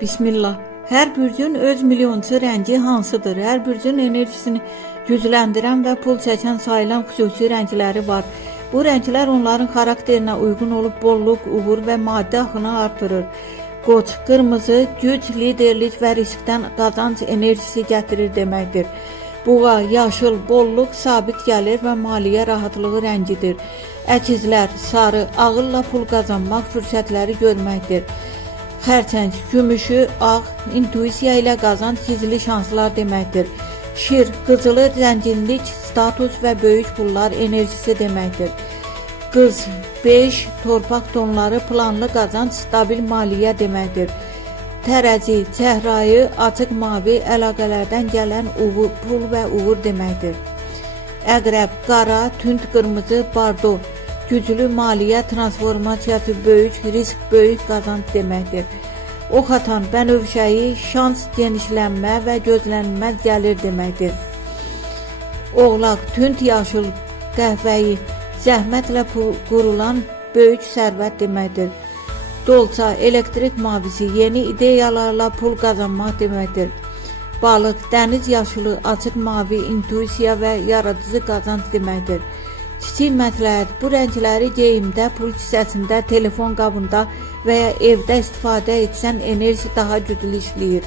Bismillah. Hər bürcün öz milyonçu rəngi hansıdır? Hər bürcün enerjisini gücləndirən və pul çəkən sayılan xüsusi rəngləri var. Bu rənglər onların xarakterinə uyğun olub bolluk, uğur və maddi axını artırır. Qoç, qırmızı, güc, liderlik və riskdən qazanc enerjisi gətirir deməkdir. Buğa, yaşıl, bolluk, sabit gəlir və maliyyə rahatlığı rəngidir. Əkizlər, sarı, ağılla pul qazanmaq fürsətləri görməkdir. Xərçəng, gümüşü, ağ, intuisiya ilə qazanc, gizli şanslar deməkdir. Şir, qızılı, zənginlik, status və böyük pullar enerjisi deməkdir. Qız, bej, torpaq tonları, planlı qazanc, stabil maliyyə deməkdir. Tərəzi, çəhrayı, açıq mavi, əlaqələrdən gələn uğur, pul və uğur deməkdir. Əqrəb, qara, tünd qırmızı, bardo, güclü maliyyə transformasiyası, böyük risk, böyük qazanc deməkdir. Ox atan, bənövşəyi, şans, genişlənmə və gözlənilməz gəlir deməkdir. Oğlaq, tünd yaşıl, qəhvəyi, zəhmətlə qurulan böyük sərvət deməkdir. Dolça, elektrik mavisi, yeni ideyalarla pul qazanmaq deməkdir. Balıq, dəniz yaşılı, açıq mavi, intuisiya və yaradıcı qazanc deməkdir. Kiçik məsləhət, bu rəngləri geyimdə, pul kisəsində, telefon qabında və ya evdə istifadə etsən enerji daha güclü işləyir.